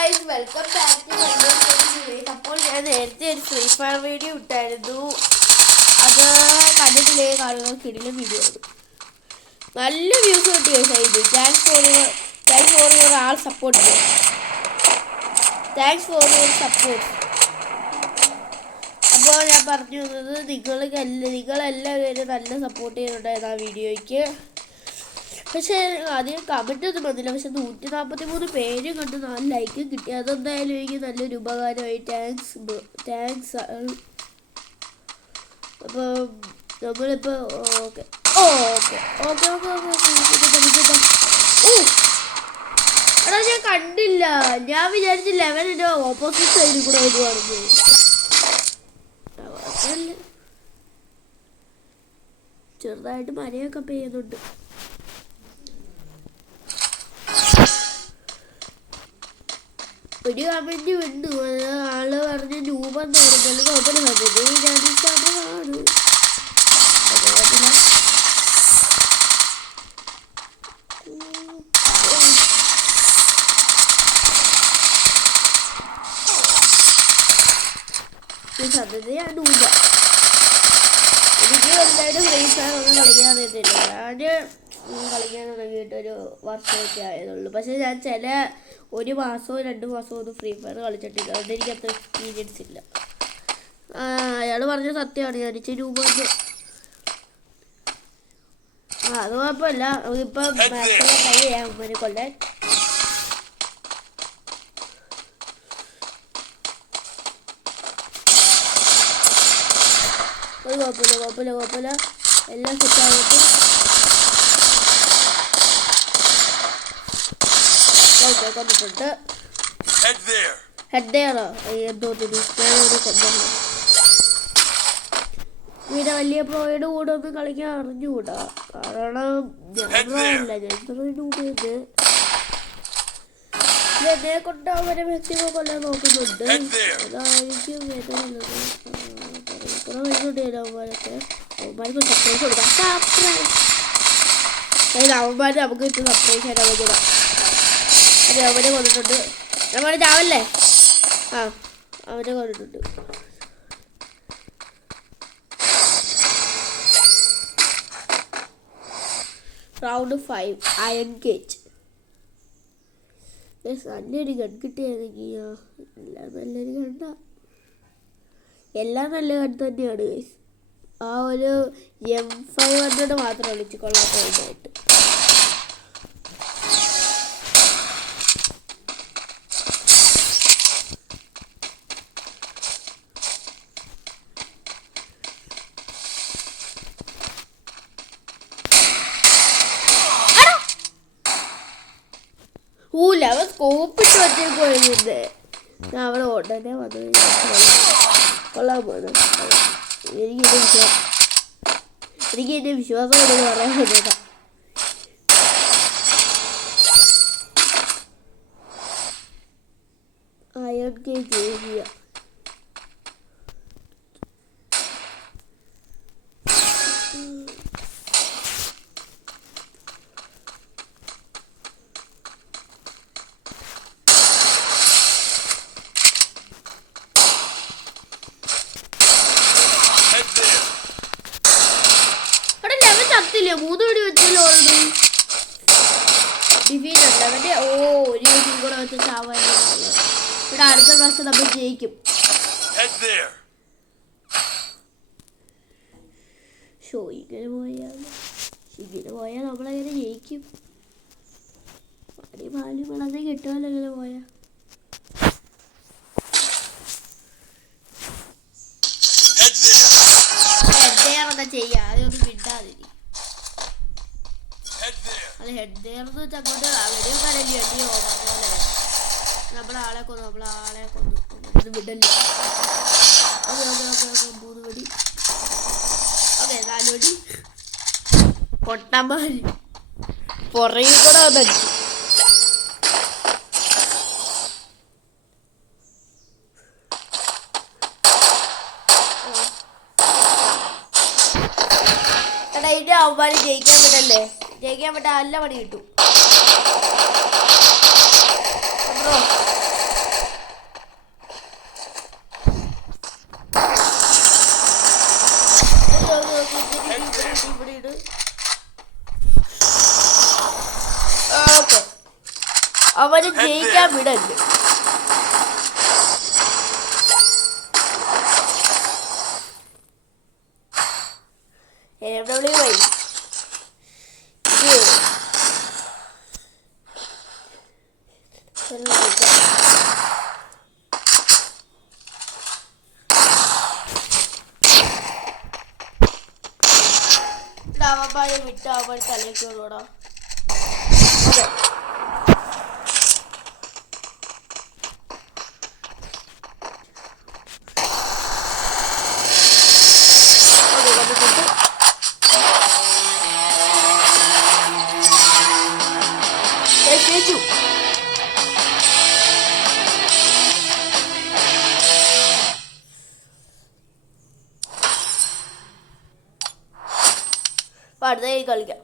Guys welcome back to video. അപ്പോൾ ഞാൻ നേരത്തെ ഒരു ഫ്രീ ഫയർ വീഡിയോ ഇട്ടായിരുന്നു. അത് കണ്ടിട്ടില്ലേ? കാണുന്ന കിടിലൻ വീഡിയോ ആണ്. നല്ല വ്യൂസ് കിട്ടി guys. Thanks for your all support. Thanks for your support. അപ്പോൾ ഞാൻ പറഞ്ഞു തന്നത് നിങ്ങളെല്ലാവരും നല്ല സപ്പോർട്ട് ചെയ്യുന്നുണ്ടായിരുന്നു ആ വീഡിയോയ്ക്ക്. പക്ഷേ അധികം കമൻ്റ് ഒന്നും വന്നില്ല. പക്ഷെ 143 പേരും കണ്ട് 4 ലൈക്കും കിട്ടി. അതെന്തായാലും എനിക്ക് നല്ലൊരു ഉപകാരമായി. താങ്ക്സ്. അപ്പോൾ നമ്മളിപ്പോൾ ഓക്കെ എടാ ഞാൻ കണ്ടില്ല. ഞാൻ വിചാരിച്ചു 11 ഓപ്പോസിറ്റ് സൈഡിൽ കൂടെ വരുവാണെന്ന്. ചെറുതായിട്ട് മഴയൊക്കെ പെയ്യുന്നുണ്ട്. ഒരു കമന്റ് വിട്ടു. ആള് പറഞ്ഞ് രൂപെന്ന് പറഞ്ഞാലും കുഴപ്പമില്ല. സത്യതയാണ് രൂപ. എനിക്ക് എന്തായാലും ഫ്രീ ഫയർ ഒന്നും കളിക്കാൻ അറിയത്തില്ല. ഞാൻ കളിക്കാൻ തുടങ്ങിയിട്ടൊരു വർഷമൊക്കെ ആയതുള്ളൂ. പക്ഷേ ഞാൻ ചില 1 മാസമോ 2 മാസമോ ഒന്നും ഫ്രീ ഫയർ കളിച്ചിട്ടില്ല. അതുകൊണ്ട് എനിക്ക് അത്ര എക്സ്പീരിയൻസ് ഇല്ല. അയാൾ പറഞ്ഞ സത്യമാണ്. ഞാൻ ഇച്ചിരി രൂപ അത് കുഴപ്പമില്ല. നമുക്കിപ്പം മാക്സിമം ട്രൈ ചെയ്യാം അമ്മനെ കൊല്ലാൻ. ഒരു കുഴപ്പമില്ല. എല്ലാം സെറ്റായിട്ട് കൊണ്ടിട്ടുണ്ട്. ഹെഡ്ഡേറോ എന്തോത്തിന് ഞാനൊരു കൊണ്ടുവന്നു. പിന്നെ വലിയ പ്രോയുടെ കൂടെ ഒന്നും കളിക്കാൻ അറിഞ്ഞുകൂടാ. കാരണം ഞാനില്ല. ഞാൻ രൂപയുണ്ട്. എന്നെ കൊണ്ട് അവരെ മാക്സിമം കൊല്ലാൻ നോക്കുന്നുണ്ട്. അതായിരിക്കും ഏറ്റവും നല്ലത്. വരുന്നുണ്ട് അവന്മാർക്ക് സർപ്രൈസ് കൊടുക്കാം. അവന്മാർ നമുക്ക് കിട്ടും സർപ്രൈസ് ആയിട്ട് അവർക്ക്. അതെ അവനെ കൊണ്ടിട്ടുണ്ട്. നമ്മൾ ചാവല്ലേ? അവനെ കൊണ്ടിട്ടുണ്ട്. Round 5 iron cage. നല്ലൊരു ഗൺ കിട്ടിയാണെങ്കിൽ എല്ലാം നല്ല ഗൺ തന്നെയാണ് ഗൈസ്. ആ ഒരു M500 മാത്രം വിളിച്ച് കൊള്ളാത്തതായിട്ട്. അവൻ സ്കോപ്പിട്ട് വെച്ചേക്കുവായിരുന്നേ. ഞാൻ അവിടെ ഉടനെ വന്നു കൊള്ളാൻ പോകുന്നു. എനിക്ക് എൻ്റെ വിശ്വാസം കൊണ്ടെന്ന് പറയാൻ പറ്റില്ല. Iron cage area ചത്തില്ലേ? 3 വെടി വെച്ചല്ലോ ഓൾറെഡി. ഡിഫീറ്റ് ഉണ്ട് അവൻ്റെ. ഒരു വെടി കൂടെ വെച്ച് ചാവാനാണ്. ഇവിടെ അടുത്ത പ്രാവശ്യം നമ്മൾ ജയിക്കും. ഇങ്ങനെ പോയാൽ നമ്മളെങ്ങനെ ജയിക്കും? പാലും വളർന്ന് കിട്ടുമല്ലോ ഇങ്ങനെ പോയാൽ. എന്താ ചെയ്യാ? അതൊന്നും വിടാതിരി. അത് ഹെഡ് നേർന്ന് വെച്ചാൽ അങ്ങോട്ട് വെടിയൊക്കെ അല്ലല്ലോ. പോലെ നമ്മളാളെ കൊന്നു വിടല്ലോ. 3 വെടി. 4 വെടി. പൊട്ടന്മാര് പുറകിൽ കൂടെ വന്നടിച്ചു. ഇതിന്റെ അവന്മാര് ജയിക്കാൻ വിടല്ലേ? ജയിക്കാൻ വിട്ടാൽ നല്ല പണി കിട്ടും. അവന് ജയിക്കാൻ വിടല്ലേ. AMWY അവന്മാരെ വിട്ട് അവൻ തലേക്കോടാ. അടുത്ത കളിക്കാം.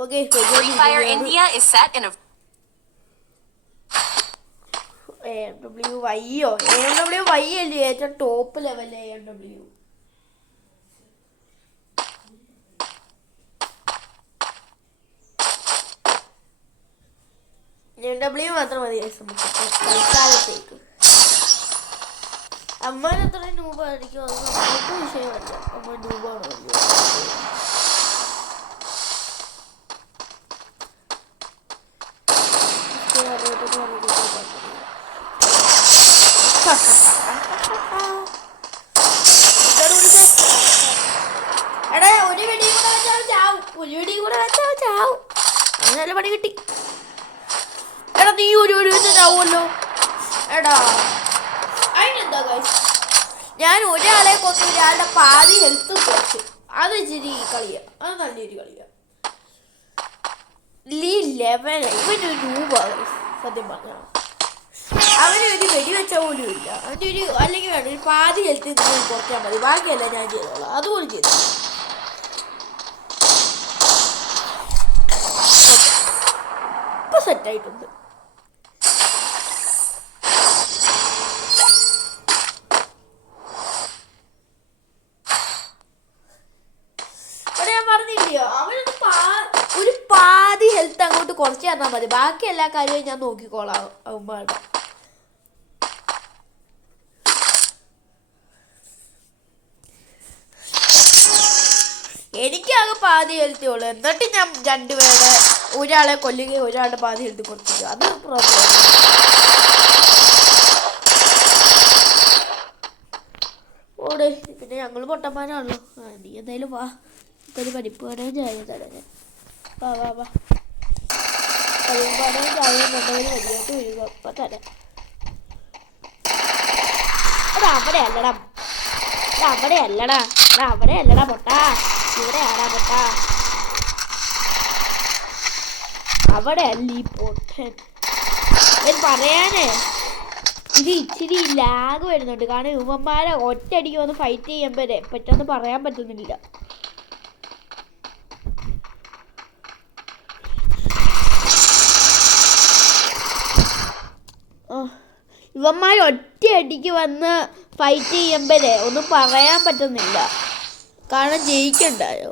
Okay, Free Fire India is set in a AMWY അല്ലേ ഏറ്റവും ടോപ്പ് ലെവൽ. AMW മാത്രം മതി തൽക്കാലത്തേക്ക്. അമ്മനെത്ര രൂപയായിരിക്കും അത് നമുക്ക് വിഷയമല്ല. അമ്മ രൂപയാണോ എടാ ഒരു വെടി കൂടെ വെച്ചാൽ ചാവും. അത് നല്ല പണി കിട്ടി. എടാ നീ ഒരു വെച്ചാൽ ചാവുമല്ലോ. എടാ അതിനെന്താ ഗൈസ്, ഞാൻ ഒരാളെ കൊന്നു ഒരാളുടെ പാതി ഹെൽത്ത് കുറച്ച്. അത് ഇച്ചിരി കളിയാ, അത് നല്ലൊരു കളിയാ. ഇവനൊരു രൂപമാണ് സത്യം പറഞ്ഞ. അവനൊരു വെടിവെച്ച പോലും ഇല്ല. അവൻ്റെ അല്ലെങ്കിൽ വേണം ഒരു പാതി ഹെൽത്ത് നിങ്ങൾ കുറച്ചാൽ മതി, ബാക്കിയല്ല ഞാൻ ചെയ്തോളാം. അതുപോലെ ചെയ്തു. ഇപ്പൊ സെറ്റായിട്ടുണ്ട്. ഒരു പാതി ഹെൽത്ത് അങ്ങോട്ട് കുറച്ച് തന്നാൽ മതി, ബാക്കി എല്ലാ കാര്യവും ഞാൻ നോക്കിക്കോളാം. അവന്മാരുടെ എനിക്കാകെ പാതി ഹെൽത്തേ ഉള്ളൂ. എന്നിട്ട് ഞാൻ രണ്ടുപേരുടെ ഒരാളെ കൊല്ലുകയും ഒരാളുടെ പാതി ഹെൽത്ത് കൊടുത്തില്ല. അത് പ്രോബ്ലം. ഓടെ പിന്നെ ഞങ്ങൾ പൊട്ടന്മാരാണല്ലോ. നീ എന്തായാലും വാ, ഒരു പരിപ്പ് കടയും ചായ തരാം. വാ വാ വാ, പരിപ്പ് കടയും ചായയും കൊണ്ടവർ വഴിയായിട്ട് വരിക. അപ്പം തരാം. അത് അവിടെ അല്ലടാ, അവിടെ അല്ലടാ, അവിടെ അല്ലടാ പൊട്ടാ, ഇവിടെ ആടാ പൊട്ടാ, അവിടെ അല്ല ഈ പൊട്ടൻ. പറയാനേ ഇത് ഇച്ചിരി ലാഗ് വരുന്നുണ്ട്. കാരണം ഇവന്മാരെ ഒറ്റയടിക്ക് വന്ന് ഫൈറ്റ് ചെയ്യുമ്പോൾ പെട്ടെന്ന് പറയാൻ പറ്റുന്നില്ല. ഇവന്മാർ ഒറ്റയടിക്ക് വന്ന് ഫൈറ്റ് ചെയ്യുമ്പോഴേ ഒന്നും പറയാൻ പറ്റുന്നില്ല. കാരണം ജയിക്കണ്ടായോ.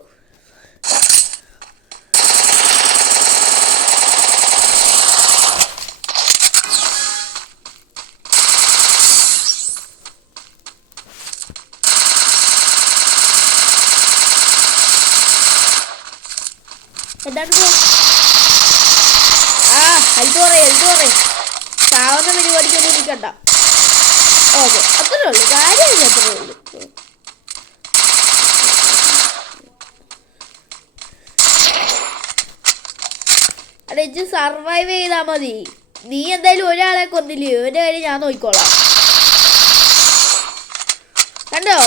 എന്താണ് ഹെൽത്ത് പറയും ചാവുന്ന പരിപാടിക്കൊന്നും ഇരിക്കണ്ട. ഓക്കെ, അത്രേ ഉള്ളൂ കാര്യം, അത്രേ ഉള്ളൂ. അതെ, ഇജ്ജ് സർവൈവ് ചെയ്താൽ മതി. നീ എന്തായാലും ഒരാളെ കൊന്നില്ലേ, ഇവൻ്റെ കാര്യം ഞാൻ നോക്കിക്കോളാം. കണ്ടോ,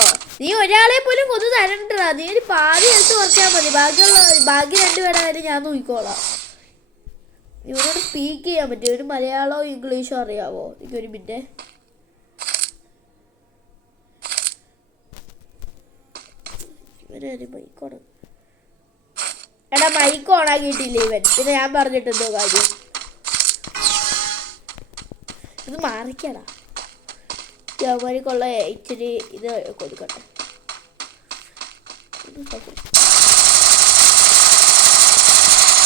നീ ഒരാളെ പോലും കൊന്നു തരണ്ടാ. നീ ഒരു പാതി എടുത്ത് കുറച്ചാൽ മതി, ബാക്കി രണ്ടുപേരുടെ കാര്യം ഞാൻ നോക്കിക്കോളാം. ഇവനോട് സ്പീക്ക് ചെയ്യാൻ പറ്റും. ഒരു മലയാളമോ ഇംഗ്ലീഷോ അറിയാവോ? എനിക്കൊരു മിനിറ്റ്. ഇവനൊരു മൈക്കോണ്. എടാ മൈക്ക് ഓണാക്കിയിട്ടില്ല ഇവൻ. പിന്നെ ഞാൻ പറഞ്ഞിട്ടെന്തോ കാര്യം. ഇത് മാറിക്കടാ. യവന്മാർക്കുള്ള ഇച്ചിരി ഇത് കൊടുക്കട്ടെ.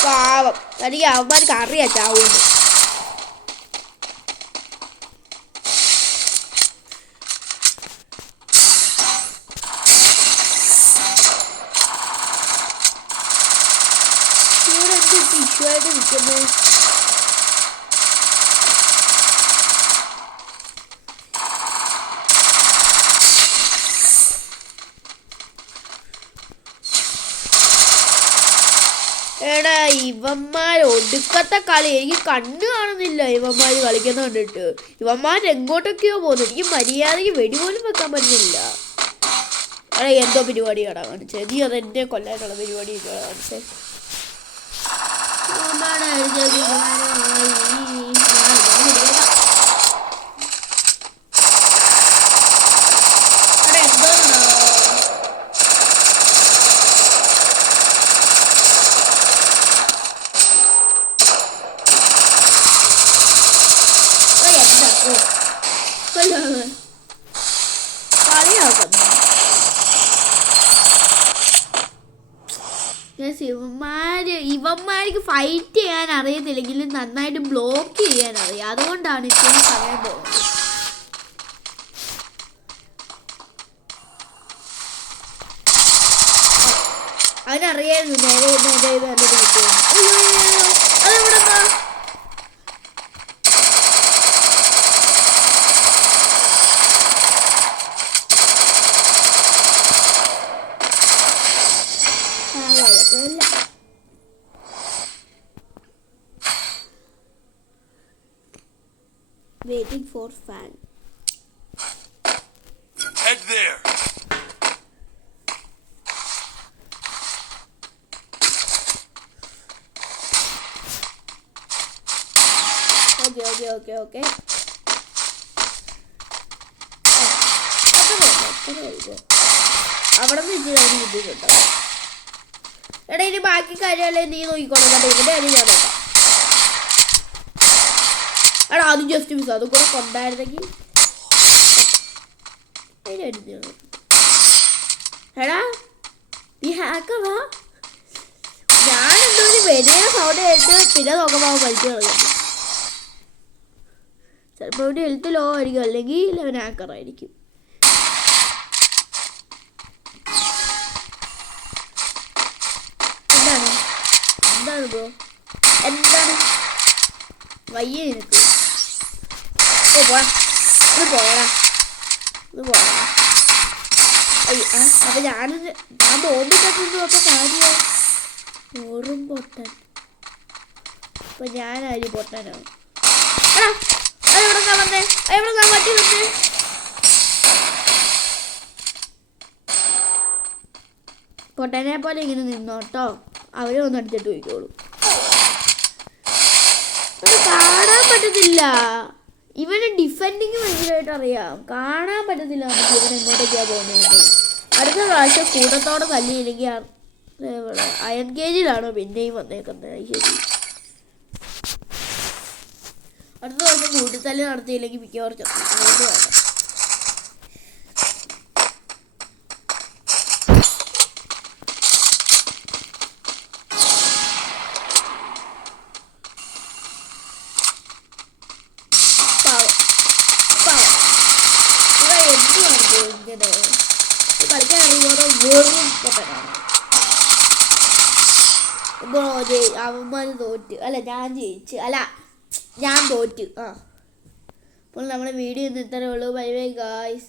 പാവം എനിക്ക് അവന്മാർക്ക് അറിയാം ചാവൂന്ന്. ഇവരെന്ത് ഇഷ്യൂആയിട്ട് നിൽക്കുന്നത്? എടാ ഇവന്മാർ ഒടുക്കത്തെ കളി. എനിക്ക് കണ്ണ് കാണുന്നില്ല ഇവന്മാർ കളിക്കുന്ന കണ്ടിട്ട്. ഇവന്മാർ എങ്ങോട്ടൊക്കെയോ പോകുന്നു. എനിക്ക് മര്യാദയ്ക്ക് വെടി പോലും വെക്കാൻ പറ്റുന്നില്ല. എടാ എന്തോ പരിപാടിയാടാ കാണിച്ചത്. നീ അതെന്നെ കൊല്ലാനുള്ള പരിപാടി കാണിച്ചേ. ഇവന്മാർക്ക് ഫൈറ്റ് ചെയ്യാൻ അറിയത്തില്ലെങ്കിലും നന്നായിട്ട് ബ്ലോക്ക് ചെയ്യാൻ അറിയാം. അതുകൊണ്ടാണ് ഇത്രയും പറയാൻ പോകുന്നത്. അവനറിയായിരുന്നു നേരെ നല്ലത് കിട്ടുമെന്ന്. അതെവിടെന്നാ? Waiting for fan. Head there. Okay. അവിടെ നിന്ന് ഇച്ചിരി കിട്ടിയിട്ടുണ്ടോ? എടാ ഇനി ബാക്കി കാര്യമല്ലേ നീ നോക്കിക്കോളാം കേട്ടോ. ഇവിടെ അടി ഞാൻ നോക്കാം. എടാ അത് ജസ്റ്റ് മിസ്. അതും കൂടെ കൊണ്ടായിരുന്നെങ്കിൽ എടാ ഈ ഹാക്കറാ. ഞാനെന്തോ ഒരു വലിയ സൗണ്ട് കേട്ട് പിന്നെ നോക്കുമ്പോൾ അവൻ വലിച്ചു കളയുന്നു. ചിലപ്പോൾ ഇവിടെ ഹെൽത്ത് ലോ ആയിരിക്കും, അല്ലെങ്കിൽ അവൻ ഹാക്കറായിരിക്കും. എന്താണ് ബ്രോ? എന്താണ് വയ്യ നിനക്ക്? പോടാ. അപ്പൊ ഞാൻ ബോംബിട്ടു. അപ്പൊ കാര്യോ ഓറും പൊട്ടൻ. അപ്പൊ ഞാനാര് പൊട്ടനാണ്? എവിടെ വന്നേ? വട്ടി വന്നേ? പൊട്ടനെ പോലെ ഇങ്ങനെ നിന്നോട്ടോ. അവരെ ഒന്ന് അടിച്ചിട്ട് പോയിക്കോളൂ. കാണാൻ പറ്റത്തില്ല. ഇവന് ഡിഫെൻഡിങ് ഭയങ്കരമായിട്ട് അറിയാം. കാണാൻ പറ്റത്തില്ല നമുക്ക് ഇവൻ എങ്ങോട്ടൊക്കെയാണ് പോകുന്നത്. അടുത്ത പ്രാവശ്യം കൂട്ടത്തോടെ തല്ലിയില്ലെങ്കിൽ അയൺ കേജിലാണോ പിന്നെയും വന്നേക്കുന്നത്? ശരി, അടുത്ത പ്രാവശ്യം കൂട്ടിത്തല്ല് നടത്തിയില്ലെങ്കിൽ മിക്കവാറും ചത്തു വേണം. കളിക്കാൻ അറിയുമ്പോൾ വെറും പൊട്ടനാണ്. അവന്മാർ തോറ്റ്. അല്ല ഞാൻ ജയിച്ച്. അല്ല ഞാൻ തോറ്റ്. അപ്പോൾ നമ്മുടെ വീഡിയോ ഇന്ന് ഇത്രയേ ഉള്ളൂ. Bye bye guys.